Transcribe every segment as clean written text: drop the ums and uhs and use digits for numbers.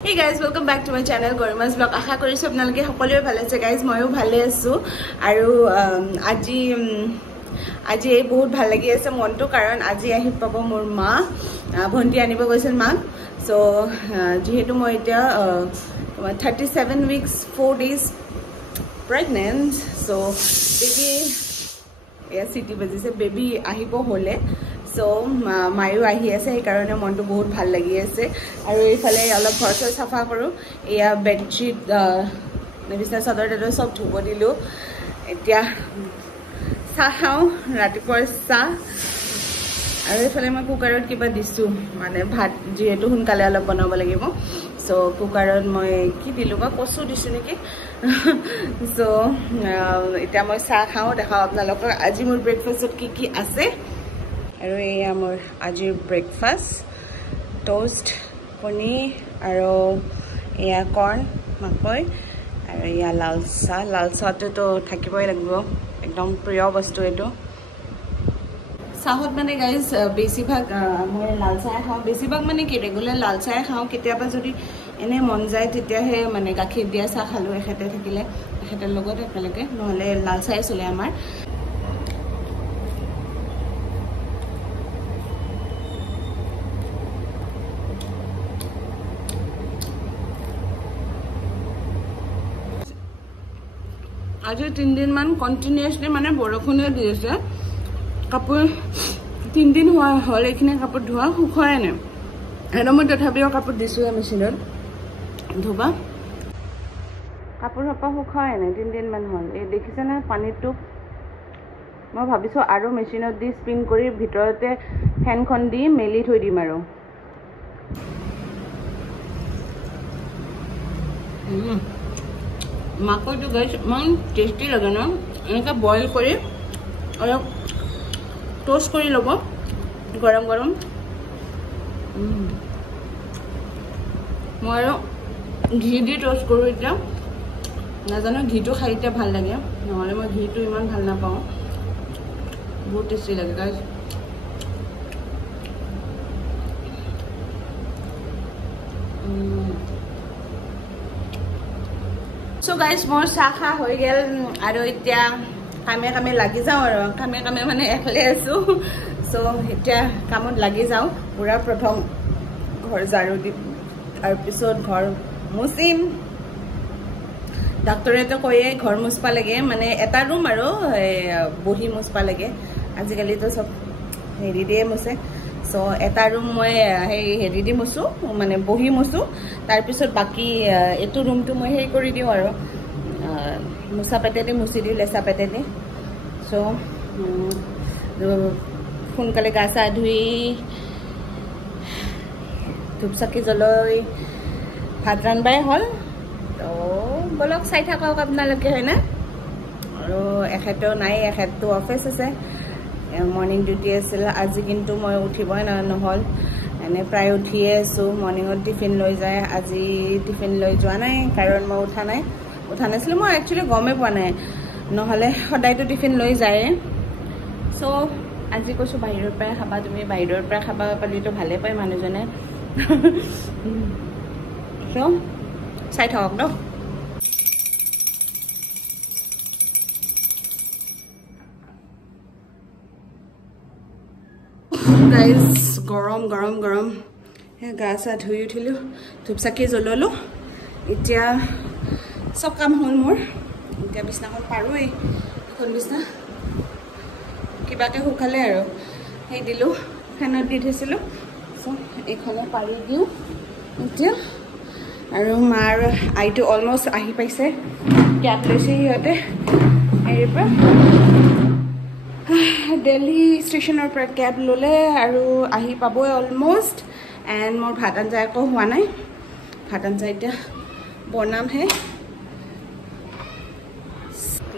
Hey guys, welcome back to my channel Gorima's Vlog. আশা কৰিছো আপোনালোকে সকলোৱে ভালে আছে guys, ময়ো ভালে আছো আৰু আজি বহুত ভাল লাগি আছে মনটো কাৰণ আজি আহি পাব মোৰ মা ভন্টি আনিব গৈছিল মা সো যেহেতু মই এতিয়া 37 weeks 4 days pregnant so baby city bajise baby আহিব হলে so mayu ahi ase ei karone monto bahut bhal lagi ase aru ei phale alop ghor chor safa koru eya bed sheet nebisna sadar dado sob dhubo dilu etia sa khao rati por sa aru ei phale ma cooker ot kiba disu mane bhat jehetu hunkale alop banabo lagibo so cooker ot moi ki dilu ba kosu disu niki so etia moi sa khao dekha apnalok aji mur breakfast ot ki ase আৰু এই আমাৰ আজিৰ breakfast toast কণী আৰু এয়া corn মাকৈ আৰু এয়া লাল চাহটো থাকিবই লাগিব একদম প্ৰিয় বস্তু এইটো চাহত মানে গাইজ বেছিভাগ মই লাল চাহ খাওঁ বেছিভাগ মানে কি ৰেগুলাৰ লাল চাহ খাওঁ কেতিয়াবা যদি এনে মন যায় তেতিয়াহে মানে গাখীৰ দিয়া চাহ খালোঁ এখেতে থাকিলে এখেতৰ লগত একেলগে নহ'লে লাল চাহে চলে আমাৰ आज 3 दिन मान कंटिन्यूअसली माने बरखुने দি আছে কাপোৰ 3 दिन হোৱা হল এখিনি কাপোৰ ধোৱা শুকায় নাই এনে মই তথাপিও কাপোৰ দিছো মেচিনত ধোবা কাপোৰ হপা শুকায় নাই 3 दिन মান হল এই দেখিছে না পানীটো মই ভাবিছো আৰু মেচিনত দি স্পিন কৰি ভিতৰতে ফেনখন দি মেলি থৈ দিম আৰু মাকৈ তো গাইস মান টেস্টি লাগে না এনেকা বয়েল কৰি অলপ টোস্ট কৰি লব গৰম গৰম মই ঘি দি টোস্ট কৰো এটা নাজানো ঘিটো খাইতে ভাল লাগে নহলে মই ঘিটো ইমান ভাল নাপাওঁ বহুত টেস্টি লাগে guys So guys, more sakha hoy gel aro itya kame lagi jao aro kame mane ekle asu so itya kamot lagi jao pura prothom ghor jaru di tar pisot ghor musim doctor e to koye ghor muspa lage mane eta room aro bohi muspa lage ajikali to sob heri die muse so eta room moi hei heri di musu mane bohi musu tar pisot baki etu room tu moi hei kori diu aro musa pete di musi di lesa pete di so phun kale gasa dhui dhup saki joloi bhat ranbai hol to bolok sai thakok apnaloke hoy na aro ekheto nai ekheto office ase morning duty asil aji kintu moi uthiboi na নহল এনে প্রায় উঠিয়ে আছো morning tiffin লৈ যায় আজি tiffin লৈ যোৱা নাই কাৰণ মই উঠা নাছিল মই একচুয়ালি গমে পোৱা নাই নহলে সদায়টো টিফিন লৈ যায় সো আজি কৈছো বাহিৰৰ পৰা খাবা তুমি বাহিৰৰ পৰা খাবা পালিটো ভালে পায় মানুহজনে সো চাই থাকক ন गाइस गरम हे गासा धुई उठिलो धुपसाकी जललो इতিয়া सब काम হল মোৰ এতিয়া বিছনাখন পাৰোই এখন বিছনা কিবাকে হুকালে আৰু হেই দিলো ফেনত দি থৈছিলো সো এখনে পাৰি দিও এতিয়া আৰু মাৰ আইটো অলমোস্ট আহি পাইছে ক্যাপ লৈছে হিতে এৰিপা Delhi স্টেশনৰ পৰা ক্যাব ললে আৰু আহি পাবই অলমোস্ট এন্ড মোৰ ভাত আঞ্জা একো হোৱা নাই ভাত আঞ্জা এতিয়া বনাম হে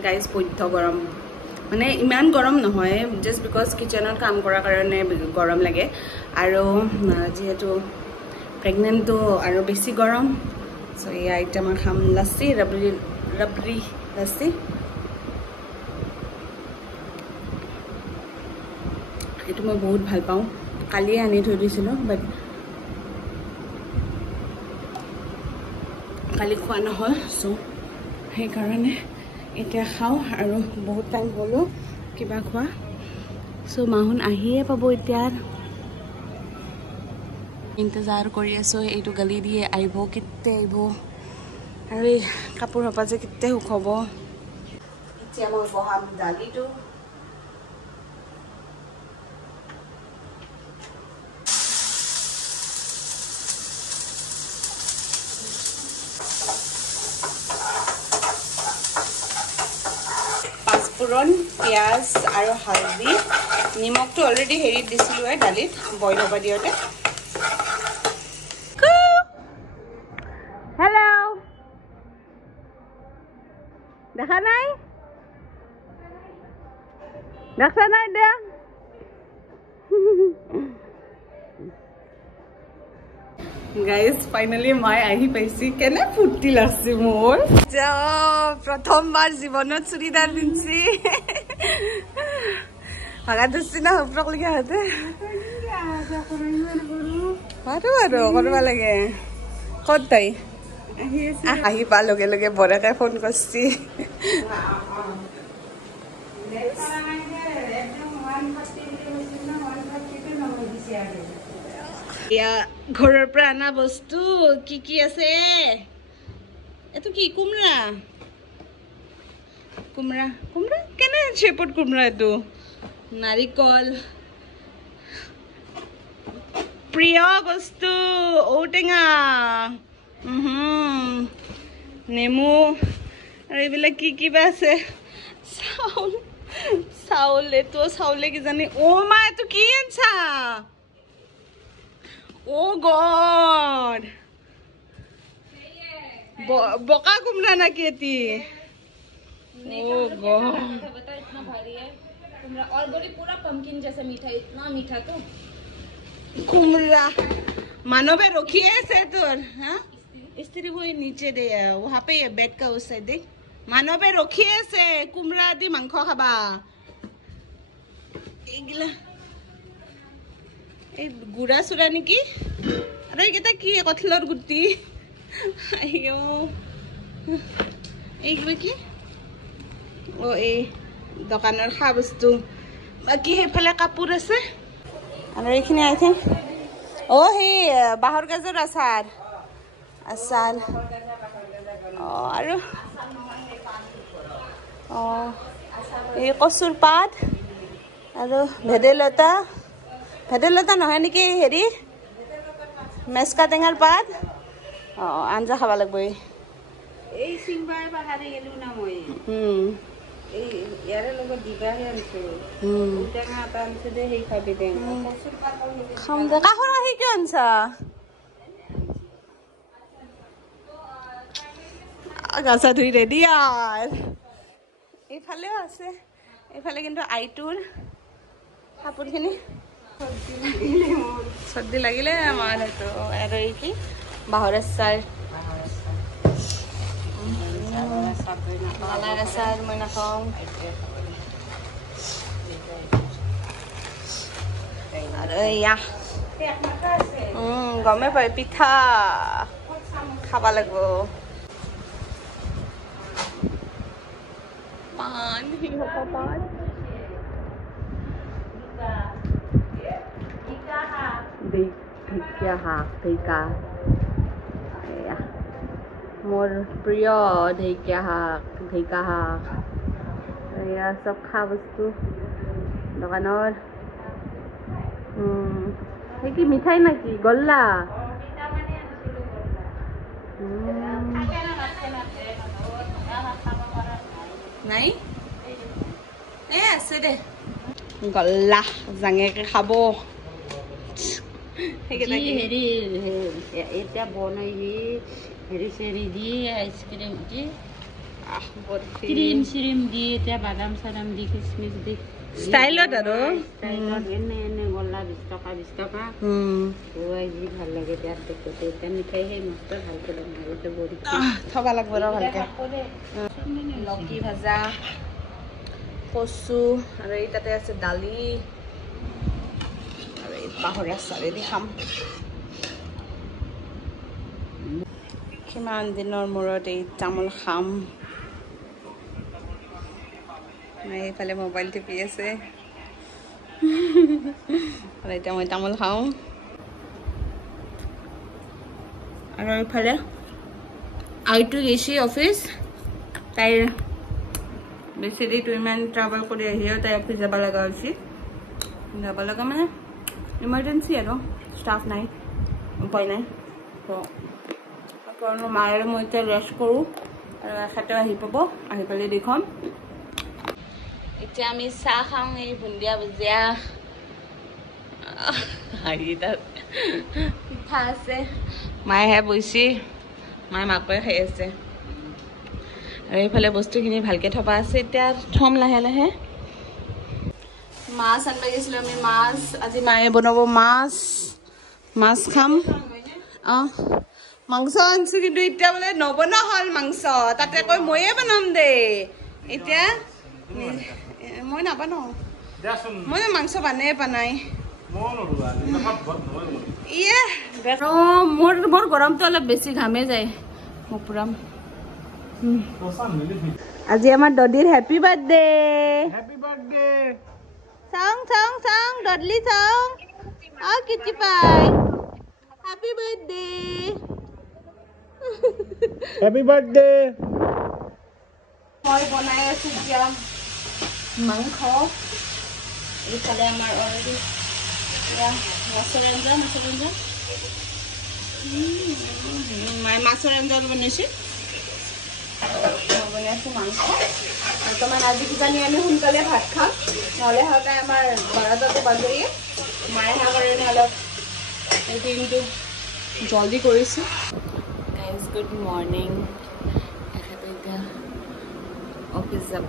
গাইস বৈদ্ধ গৰম মানে ইমান গৰম নহয় জাস্ট বিকজ কিচেনত কাম কৰাৰ কাৰণে গৰম লাগে আৰু যেহেতু প্ৰেগনেন্ট তো আৰু বেছি গৰম সো এই আইটেম খাম লস্সি ৰবৰি লস্সি এটো মই বহুত ভাল পাওঁ কালি আনি থৈ দিছিলো বাট কালি খোৱা নহ'ল চ' সেইকাৰণে এতিয়া খাওঁ আৰু বহুত টাইম হ'লো কিবা খোৱা চ' মাহুন আহিয়ে পাব এতিয়া ইন্তজাৰ কৰি আছো এইটো গলি দিয়ে আহিব কেতিয়া আহিব আৰু এই কাপোৰ সপা যে কেতিয়া শুকাব এতিয়া মই বহাম দালিটো পাঁচফোৰণ পিঁয়াজ আৰু হালধি নিমখটো অলৰেডি হেৰিত দিছিলোঁ দালিত বইল হ'ব দিওঁতে হেল্ল' দেখা নাই দেখা নাই দিয়া গাইজ ফাইনেলি মই আহি পাইছি কেনে ফূৰ্তি লাগছে মোৰ প্ৰথমবাৰ জীৱনত চুৰিদাৰ পিন্ধছি হাগা ধৰছি না হুপ্ৰকলৈকে হাতে বাৰু কৰিব লাগে ক'ত তাই আহি পা লগে লগে বৰাকে ফোন কৰছি ঘৰৰ পৰা অনা বস্তু কি কি আছে এইটো কি কোমৰা কোমৰা কোমৰা কেনে শ্বেপত কোমৰা এইটো নাৰিকল প্ৰিয় বস্তু ঔটেঙা নেমু আৰু এইবিলাক কি কিবা আছে চাউল চাউল এইটো চাউলে কিজানি অ' মা এইটো কি আনছা Oh God! बोका कुमरा ना केती। Oh God! इतना भारी है कुमरा और बोली पूरा पंपकिन जैसा मीठा इतना मीठा तो कुमरा मानो पे रोकी है से तोर हाँ स्त्री वो नीचे दे वहाँ पे बेड का उस साइड देख मानो पे रोकी है से कुमरा दी मांखो खाबा इगला এই গুড়া চুৰা নেকি আৰু এইকেইটা কি কঁঠালৰ গুটি এই কিবা কি অ' এই দোকানৰ খা বস্তু বাকী সেইফালে কাপোৰ আছে আৰু এইখিনি আই থিংক অ' সেই বাঁহৰ গাজৰ আচাৰ আচাৰ অঁ আৰু অঁ এই কচুৰ পাত আৰু ভেদাইলতা ভেদাইলতা নহয় নেকি হেৰি মেচকা টেঙাৰ পাত অঁ আঞ্জা খাব লাগিব এই সিংবাৰ বাহাৰে গেলো না মই এই ইয়াৰে লগত দিবাহে আনছো টেঙা এটা আনছো দে সেই খাবি দে খাম দে কাহৰ আহি কিয় আনছা গাছা ধুই ৰেডি আৰ এইফালেও আছে এইফালে কিন্তু আইটোৰ কাপোৰখিনি सर्दी लगिले हमारे तो अरे की बाहर सार माला सार मैंने खाऊं अरे या गमे पाए पिठा खावा लगबो पान ही होता पान ঢেকীয়া শাক ঢেকা এয়া মোৰ প্ৰিয় ঢেকীয়া শাক ঢেকা শাক এয়া চব খা বস্তু দোকানৰ সেই কি মিঠাই নাকি গল্লা নাই এ আছে দে গল্লা জাঙেকে খাব হেৰি এতিয়া বনাই হেৰি চেৰি দি আইচক্ৰীম দি ক্ৰীম চিৰিম দি এতিয়া বাদাম চাদাম দি কিচমিচ দি ষ্টাইলত আৰু এনে এনে গল্লা 20 টকা খুৱাই যি ভাল লাগে তাৰ দেখোতে এতিয়া মিঠাই সেই মস্ত ভালকে বনাইছে বৰি থব লাগিব ৰ ভালকে লকি ভাজা কচু আৰু এই তাতে আছে দালি বাহৰ আচাৰে দি খাম কিমান দিনৰ মূৰত এই তামোল খাম এইফালে মোবাইল টিপি আছে আৰু এতিয়া মই তামোল খাওঁ আৰু এইফালে আইটো গৈছে অফিচ তাইৰ বেছি দেৰিতো ইমান ট্ৰাভেল কৰি আহিও তাই অফিচ যাব লগা হৈছে যাব লগা মানে ইমাৰ্জেঞ্চি আৰু ষ্টাফ নাই উপায় নাই তো কাৰণ মায়ে মই এতিয়া ৰেষ্ট কৰোঁ আৰু এখেতেও আহি পাব আহি পালে দেখুৱাম এতিয়া আমি চাহ খাওঁ এই বুন্দিয়া ভুজিয়া পিঠা আছে মায়েহে বৈছে মায়ে মাকৈ খাই আছে আৰু এইফালে বস্তুখিনি ভালকৈ থবা আছে এতিয়া থম লাহে লাহে মাছ আনিব গৈছিলোঁ আমি মাছ আজি মায়ে বনাব মাছ মাছ খাম অঁ মাংস আনিছোঁ কিন্তু এতিয়া বোলে নবনোৱা হ'ল মাংস তাতে কৈ ময়ে বনাম দে এতিয়া মই নাবনাওঁ মই মাংস বানাই নাই ইয়ে মোৰ বৰ গৰমটো অলপ বেছি ঘামে যায় মোক পুৰা আজি আমাৰ দদিৰ হেপী বাৰ্থডে চাওঁ চাওঁ চাওঁ দদলি চাওঁ অঁ কিটি পাই হেপী বাৰ্থডে Happy birthday! মই বনাই আছো এতিয়া মাংস এইফালে আমাৰ অলৰেডি মাছৰ আঞ্জা মায়ে মাছৰ আঞ্জা বনাইছে মই বনাইছোঁ মাংস বৰ্তমান আজি কিজানি আমি সোনকালে ভাত খাম নহ'লে সদায় আমাৰ 12টাতে বাজেয়ে মায়ে কাৰণে অলপ কিন্তু জলদি কৰিছোঁ গাইজ গুড মৰ্ণিং এখেতে এতিয়া অফিচ যাব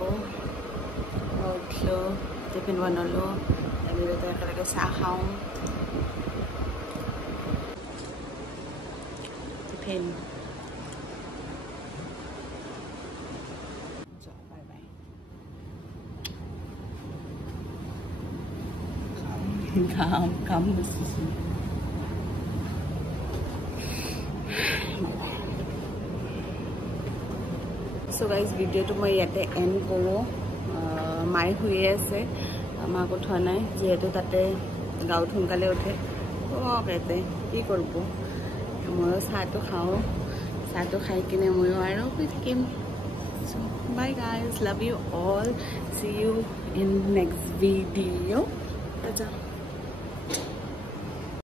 উঠিলোঁ টিফিন বনালোঁ আমি দুটা একেলগে চাহ খাওঁ টিফিন বাই বাই কাম বস্তুছোঁ সো গাইজ ভিডিঅ'টো মই ইয়াতে এণ্ড কৰোঁ মায়ে শুয়ে আছে মাক উঠোৱা নাই যিহেতু তাতে গাঁৱত সোনকালে উঠে ইয়াতে কি কৰিব ময়ো চাহটো খাওঁ চাহটো খাই কিনে ময়ো আৰু শুই থাকিম so' bye guys love you all see you in next video'